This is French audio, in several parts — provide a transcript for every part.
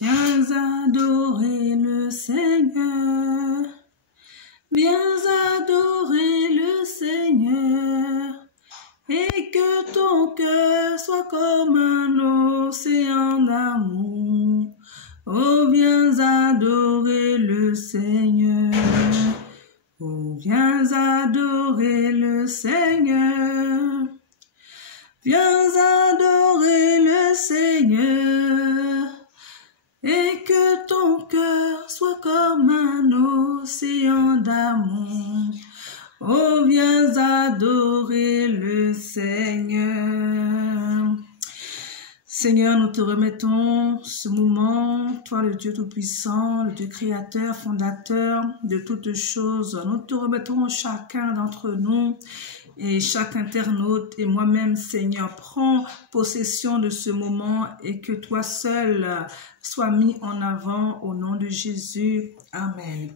Viens adorer le Seigneur. Viens adorer le Seigneur. Et que ton cœur soit comme un océan d'amour. Oh, viens adorer le Seigneur. Oh, viens adorer le Seigneur. Viens adorer le Seigneur. Et que ton cœur soit comme un océan d'amour. Oh, viens adorer le Seigneur. Seigneur, nous te remettons ce moment, toi le Dieu Tout-Puissant, le Dieu Créateur, Fondateur de toutes choses. Nous te remettons chacun d'entre nous et chaque internaute et moi-même, Seigneur. Prends possession de ce moment et que toi seul sois mis en avant au nom de Jésus. Amen.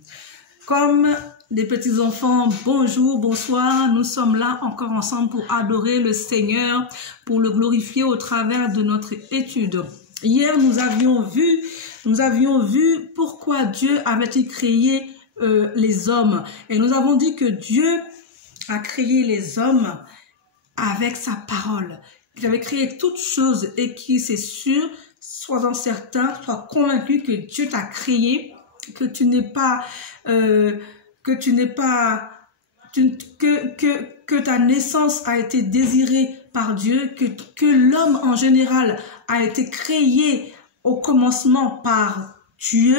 Comme des petits enfants, bonjour, bonsoir, nous sommes là encore ensemble pour adorer le Seigneur, pour le glorifier au travers de notre étude. Hier, nous avions vu pourquoi Dieu avait-il créé les hommes. Et nous avons dit que Dieu a créé les hommes avec sa parole. Il avait créé toutes choses et qui, c'est sûr, sois-en certain, sois convaincu que Dieu t'a créé, que ta naissance a été désirée par Dieu, que l'homme en général a été créé au commencement par Dieu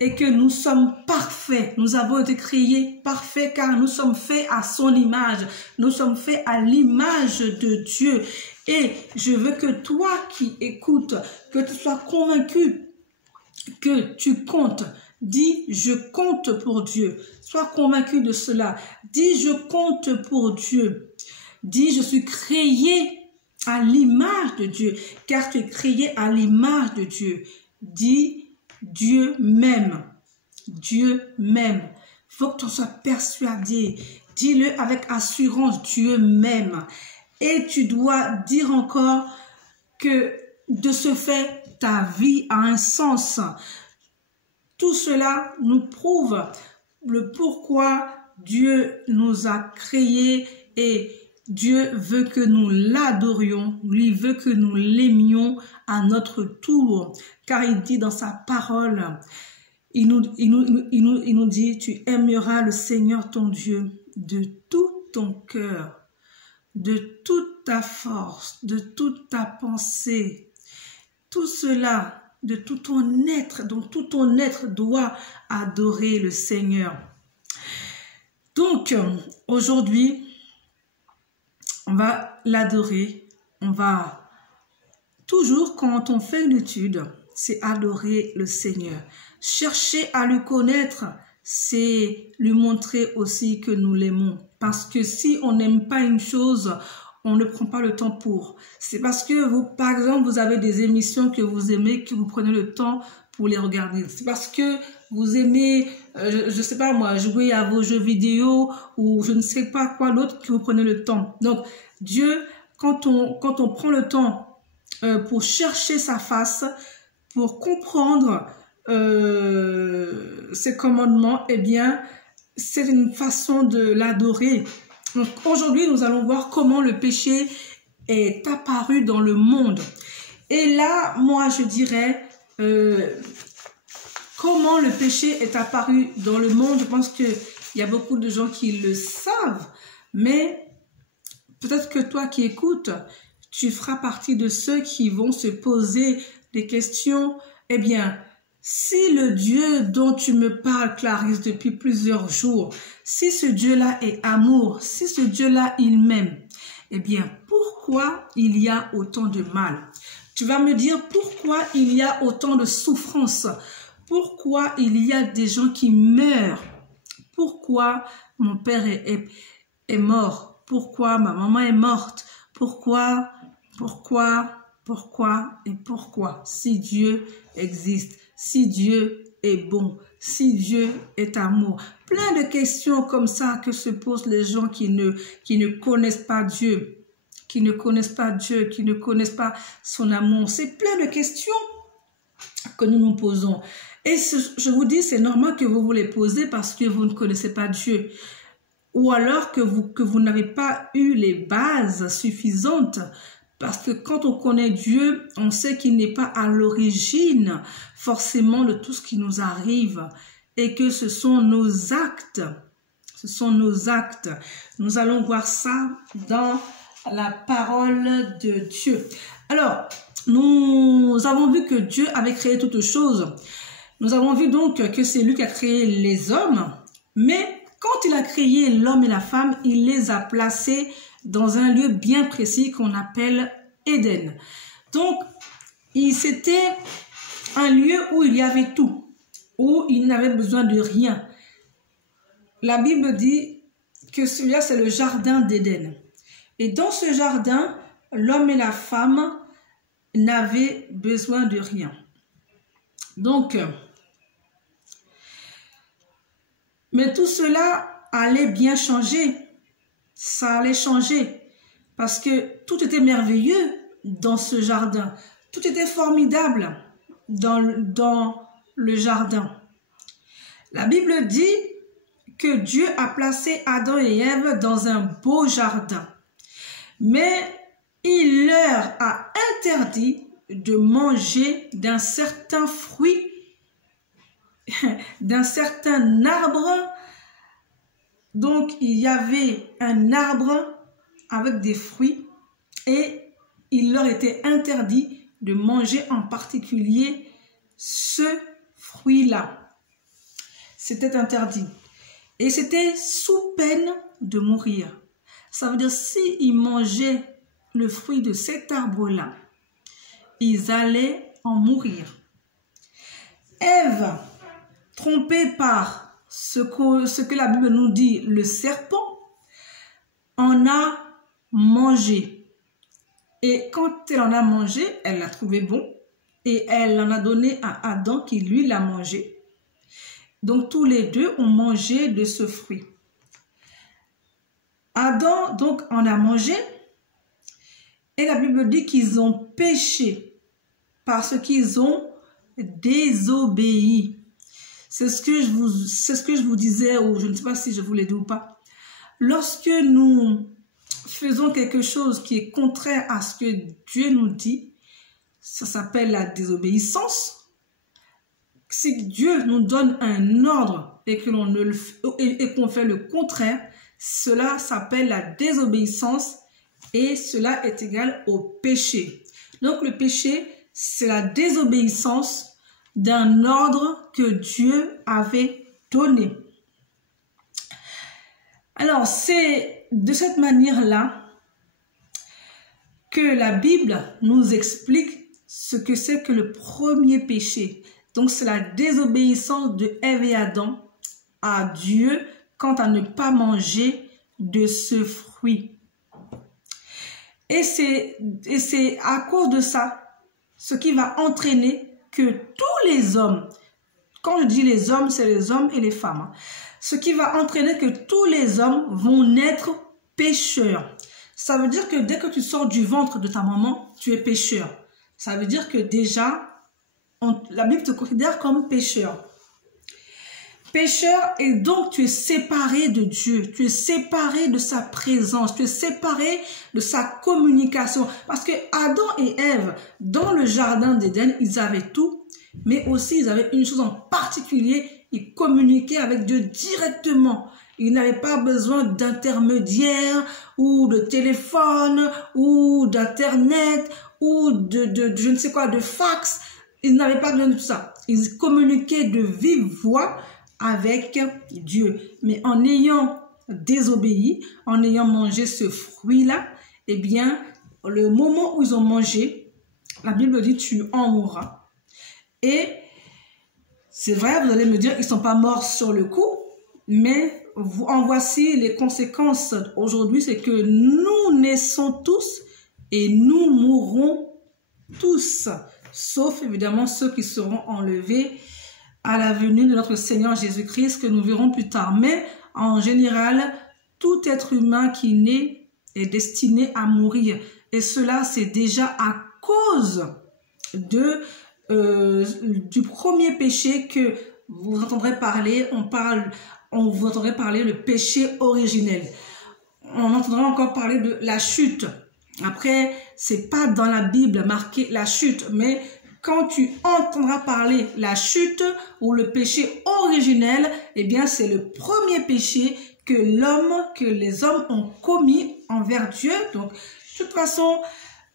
et que nous sommes parfaits. Nous avons été créés parfaits car nous sommes faits à son image. Nous sommes faits à l'image de Dieu. Et je veux que toi qui écoutes, que tu sois convaincu que tu comptes. Dis, je compte pour Dieu. Sois convaincu de cela. Dis, je compte pour Dieu. Dis, je suis créé à l'image de Dieu, car tu es créé à l'image de Dieu. Dis, Dieu m'aime. Dieu m'aime. Il faut que tu sois persuadé. Dis-le avec assurance, Dieu m'aime. Et tu dois dire encore que de ce fait, ta vie a un sens. Tout cela nous prouve le pourquoi Dieu nous a créés et Dieu veut que nous l'adorions, lui veut que nous l'aimions à notre tour. Car il dit dans sa parole, il nous dit, tu aimeras le Seigneur ton Dieu de tout ton cœur, de toute ta force, de toute ta pensée. Tout cela, de tout ton être, donc tout ton être doit adorer le Seigneur. Donc, aujourd'hui, on va l'adorer. On va, toujours quand on fait une étude, c'est adorer le Seigneur. Chercher à le connaître, c'est lui montrer aussi que nous l'aimons. Parce que si on n'aime pas une chose, on ne prend pas le temps pour. C'est parce que vous, par exemple, vous avez des émissions que vous aimez, que vous prenez le temps pour les regarder. C'est parce que vous aimez, je sais pas moi, jouer à vos jeux vidéo ou je ne sais pas quoi d'autre que vous prenez le temps. Donc, Dieu, quand on prend le temps pour chercher sa face, pour comprendre ses commandements, eh bien, c'est une façon de l'adorer. Donc aujourd'hui, nous allons voir comment le péché est apparu dans le monde. Et là, moi, je dirais comment le péché est apparu dans le monde. Je pense qu'il y a beaucoup de gens qui le savent, mais peut-être que toi qui écoutes, tu feras partie de ceux qui vont se poser des questions. Eh bien, si le Dieu dont tu me parles, Clarisse, depuis plusieurs jours, si ce Dieu-là est amour, si ce Dieu-là, il m'aime, eh bien, pourquoi il y a autant de mal? Tu vas me dire pourquoi il y a autant de souffrance? Pourquoi il y a des gens qui meurent? Pourquoi mon père est mort? Pourquoi ma maman est morte? Pourquoi? Si Dieu existe, si Dieu est bon, si Dieu est amour. Plein de questions comme ça que se posent les gens qui ne connaissent pas Dieu, qui ne connaissent pas son amour. C'est plein de questions que nous nous posons. Et je vous dis, c'est normal que vous les posez parce que vous ne connaissez pas Dieu. Ou alors que vous n'avez pas eu les bases suffisantes. Parce que quand on connaît Dieu, on sait qu'il n'est pas à l'origine forcément de tout ce qui nous arrive. Et que ce sont nos actes. Ce sont nos actes. Nous allons voir ça dans la parole de Dieu. Alors, nous avons vu que Dieu avait créé toutes choses. Nous avons vu donc que c'est lui qui a créé les hommes. Mais quand il a créé l'homme et la femme, il les a placés dans un lieu bien précis qu'on appelle Éden. Donc, c'était un lieu où il y avait tout, où il n'avait besoin de rien. La Bible dit que celui-là, c'est le jardin d'Éden. Et dans ce jardin, l'homme et la femme n'avaient besoin de rien. Donc, mais tout cela allait bien changer. Ça allait changer. Parce que tout était merveilleux dans ce jardin. Tout était formidable dans le jardin. La Bible dit que Dieu a placé Adam et Ève dans un beau jardin. Mais il leur a interdit de manger d'un certain fruit, d'un certain arbre. Donc, il y avait un arbre avec des fruits et il leur était interdit de manger en particulier ce fruit-là. C'était interdit. Et c'était sous peine de mourir. Ça veut dire s'ils mangeaient le fruit de cet arbre-là, ils allaient en mourir. Ève, trompée par ce que la Bible nous dit, le serpent, en a mangé. Et quand elle en a mangé, elle l'a trouvé bon. Et elle en a donné à Adam qui lui l'a mangé. Donc tous les deux ont mangé de ce fruit. Adam donc en a mangé. Et la Bible dit qu'ils ont péché parce qu'ils ont désobéi. C'est ce que je vous disais, ou je ne sais pas si je vous l'ai dit ou pas. Lorsque nous faisons quelque chose qui est contraire à ce que Dieu nous dit, ça s'appelle la désobéissance. Si Dieu nous donne un ordre et qu'on fait le contraire, cela s'appelle la désobéissance et cela est égal au péché. Donc le péché, c'est la désobéissance d'un ordre que Dieu avait donné. Alors, c'est de cette manière-là que la Bible nous explique ce que c'est que le premier péché. Donc, c'est la désobéissance de Ève et Adam à Dieu quant à ne pas manger de ce fruit. Et c'est à cause de ça, ce qui va entraîner que tous les hommes, quand je dis les hommes, c'est les hommes et les femmes, ce qui va entraîner que tous les hommes vont naître pécheurs. Ça veut dire que dès que tu sors du ventre de ta maman, tu es pécheur. Ça veut dire que déjà, la Bible te considère comme pécheur. Pécheur, et donc tu es séparé de Dieu, tu es séparé de sa présence, tu es séparé de sa communication. Parce que Adam et Ève, dans le jardin d'Éden, ils avaient tout, mais aussi ils avaient une chose en particulier, ils communiquaient avec Dieu directement. Ils n'avaient pas besoin d'intermédiaire ou de téléphone ou d'internet ou de je ne sais quoi, de fax. Ils n'avaient pas besoin de tout ça. Ils communiquaient de vive voix avec Dieu. Mais en ayant désobéi, en ayant mangé ce fruit-là, eh bien, le moment où ils ont mangé, la Bible dit tu en mourras. Et c'est vrai, vous allez me dire, ils ne sont pas morts sur le coup, mais en voici les conséquences aujourd'hui, c'est que nous naissons tous et nous mourrons tous, sauf évidemment ceux qui seront enlevés à la venue de notre Seigneur Jésus-Christ que nous verrons plus tard. Mais en général, tout être humain qui naît est destiné à mourir. Et cela, c'est déjà à cause de du premier péché que vous entendrez parler. On vous entendrait parler le péché originel. On entendra encore parler de la chute. Après, c'est pas dans la Bible marqué la chute, mais quand tu entendras parler la chute ou le péché originel, eh bien, c'est le premier péché que les hommes ont commis envers Dieu. Donc, de toute façon,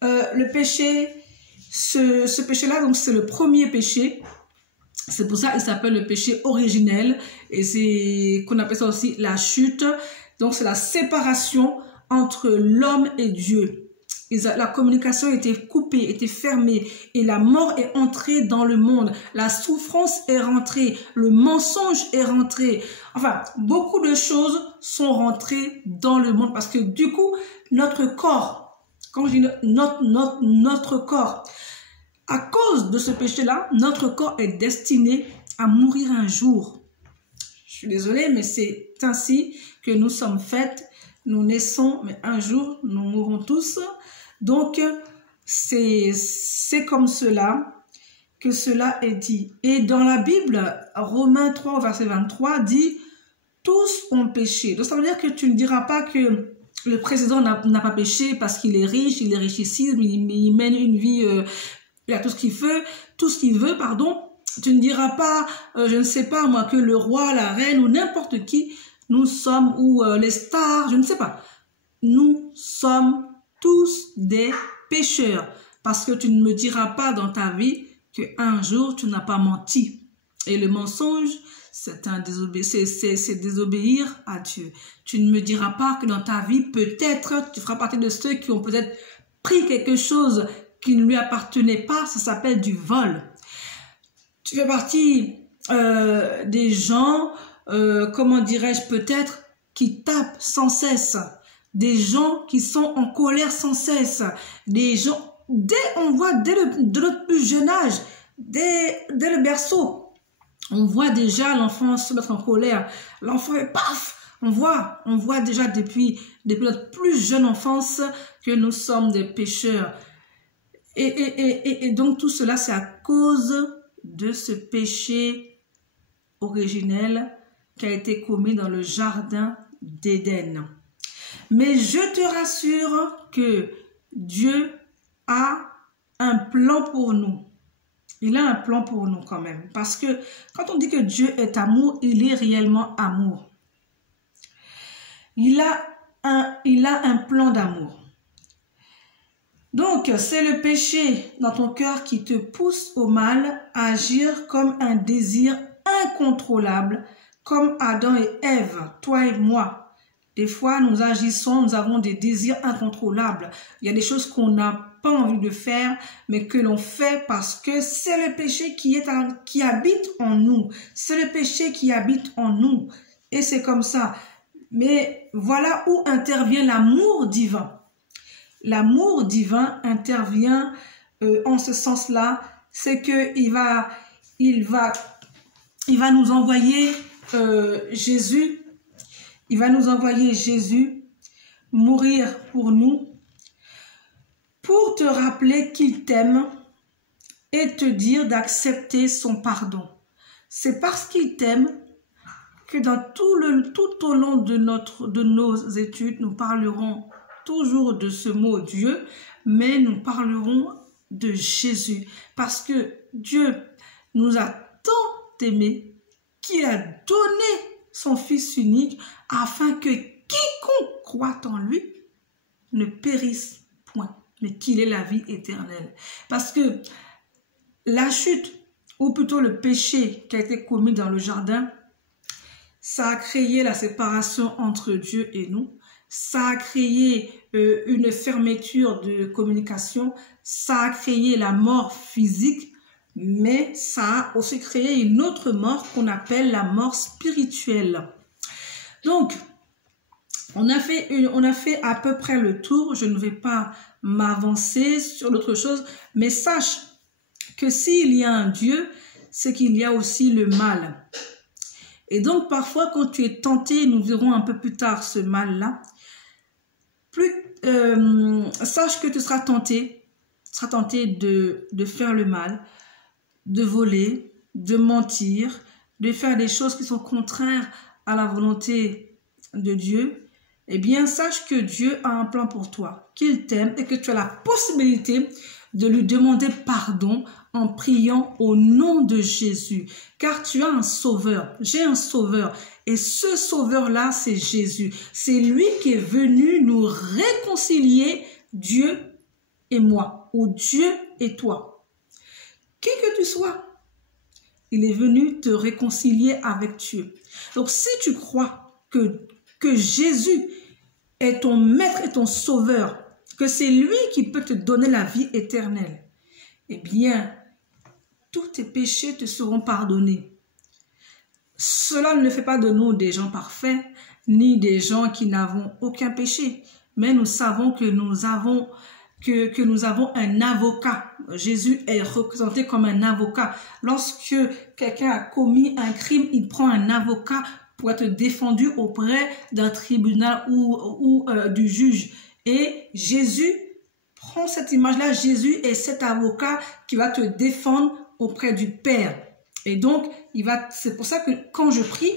le péché, ce péché-là, donc, c'est le premier péché. C'est pour ça qu'il s'appelle le péché originel, et c'est qu'on appelle ça aussi la chute. Donc, c'est la séparation entre l'homme et Dieu. La communication était coupée, était fermée, et la mort est entrée dans le monde. La souffrance est rentrée, le mensonge est rentré. Enfin, beaucoup de choses sont rentrées dans le monde parce que du coup, notre corps, quand je dis notre corps, à cause de ce péché-là, notre corps est destiné à mourir un jour. Je suis désolée, mais c'est ainsi que nous sommes faits. Nous naissons, mais un jour, nous mourrons tous. Donc, c'est comme cela que cela est dit. Et dans la Bible, Romains 3, verset 23, dit « Tous ont péché ». Donc, ça veut dire que tu ne diras pas que le président n'a pas péché parce qu'il est riche, il est richissime, il mène une vie, il a tout ce qu'il veut, pardon. Tu ne diras pas, je ne sais pas moi, que le roi, la reine ou n'importe qui, nous sommes, ou les stars, je ne sais pas. Nous sommes tous des pécheurs, parce que tu ne me diras pas dans ta vie qu'un jour tu n'as pas menti. Et le mensonge, c'est désobéir à Dieu. Tu ne me diras pas que dans ta vie, peut-être, tu feras partie de ceux qui ont peut-être pris quelque chose qui ne lui appartenait pas. Ça s'appelle du vol. Tu fais partie des gens, comment dirais-je, peut-être, qui tapent sans cesse. Des gens qui sont en colère sans cesse, des gens, on voit dès notre plus jeune âge, dès le berceau, on voit déjà l'enfant se mettre en colère, l'enfant est paf, on voit déjà depuis notre plus jeune enfance que nous sommes des pécheurs. Et donc tout cela, c'est à cause de ce péché originel qui a été commis dans le jardin d'Éden. Mais je te rassure que Dieu a un plan pour nous. Il a un plan pour nous quand même. Parce que quand on dit que Dieu est amour, il est réellement amour. Il a un plan d'amour. Donc, c'est le péché dans ton cœur qui te pousse au mal à agir comme un désir incontrôlable, comme Adam et Ève, toi et moi. Des fois, nous agissons, nous avons des désirs incontrôlables. Il y a des choses qu'on n'a pas envie de faire, mais que l'on fait parce que c'est le péché qui habite en nous. C'est le péché qui habite en nous. Et c'est comme ça. Mais voilà où intervient l'amour divin. L'amour divin intervient en ce sens-là. C'est qu'il va nous envoyer Jésus. Il va nous envoyer Jésus mourir pour nous, pour te rappeler qu'il t'aime et te dire d'accepter son pardon. C'est parce qu'il t'aime que dans tout au long de nos études, nous parlerons toujours de ce mot Dieu, mais nous parlerons de Jésus. Parce que Dieu nous a tant aimés qu'il a donné son Fils unique afin que quiconque croit en lui ne périsse point, mais qu'il ait la vie éternelle. Parce que la chute, ou plutôt le péché qui a été commis dans le jardin, ça a créé la séparation entre Dieu et nous. Ça a créé une fermeture de communication. Ça a créé la mort physique. Mais ça a aussi créé une autre mort qu'on appelle la mort spirituelle. Donc, on a fait à peu près le tour. Je ne vais pas m'avancer sur d'autres choses, mais sache que s'il y a un Dieu, c'est qu'il y a aussi le mal. Et donc, parfois, quand tu es tenté, nous verrons un peu plus tard ce mal-là, sache que tu seras tenté de faire le mal. de voler, de mentir, de faire des choses qui sont contraires à la volonté de Dieu, eh bien, sache que Dieu a un plan pour toi, qu'il t'aime et que tu as la possibilité de lui demander pardon en priant au nom de Jésus. Car tu as un sauveur, j'ai un sauveur. Et ce sauveur-là, c'est Jésus. C'est lui qui est venu nous réconcilier, Dieu et moi, ou Dieu et toi. Qui que tu sois, il est venu te réconcilier avec Dieu. Donc, si tu crois que Jésus est ton maître et ton sauveur, que c'est lui qui peut te donner la vie éternelle, eh bien, tous tes péchés te seront pardonnés. Cela ne fait pas de nous des gens parfaits, ni des gens qui n'avons aucun péché, mais nous savons que nous avons un avocat. Jésus est représenté comme un avocat. Lorsque quelqu'un a commis un crime, il prend un avocat pour être défendu auprès d'un tribunal ou du juge. Et Jésus prend cette image-là. Jésus est cet avocat qui va te défendre auprès du Père. Et donc, c'est pour ça que quand je prie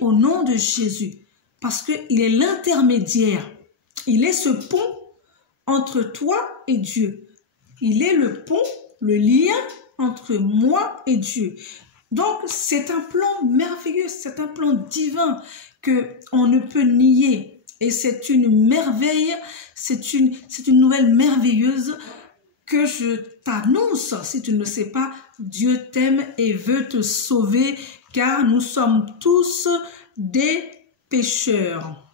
au nom de Jésus. Parce qu'il est l'intermédiaire. Il est ce pont entre toi et Dieu. Il est le pont, le lien entre moi et Dieu. Donc, c'est un plan merveilleux, c'est un plan divin qu'on ne peut nier. Et c'est une merveille, c'est une nouvelle merveilleuse que je t'annonce. Si tu ne le sais pas, Dieu t'aime et veut te sauver, car nous sommes tous des pécheurs.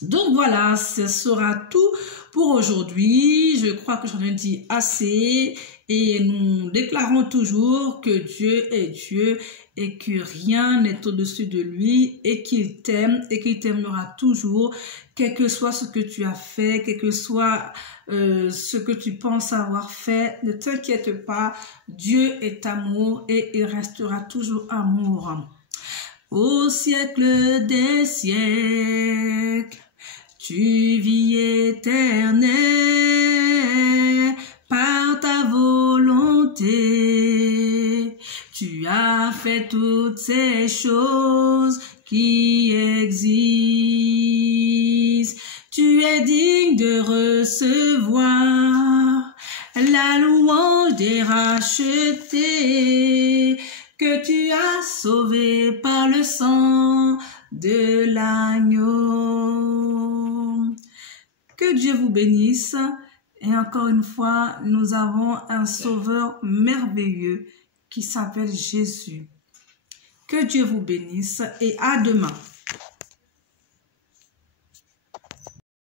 Donc voilà, ce sera tout pour aujourd'hui. Je crois que j'en ai dit assez et nous déclarons toujours que Dieu est Dieu et que rien n'est au-dessus de lui et qu'il t'aime et qu'il t'aimera toujours, quel que soit ce que tu as fait, quel que soit ce que tu penses avoir fait. Ne t'inquiète pas, Dieu est amour et il restera toujours amour. Au siècle des siècles, tu vis éternel par ta volonté. Tu as fait toutes ces choses qui existent. Tu es digne de recevoir la louange des rachetés que tu as sauvés par le sang de l'agneau. Que Dieu vous bénisse. Et encore une fois, nous avons un sauveur merveilleux qui s'appelle Jésus. Que Dieu vous bénisse et à demain.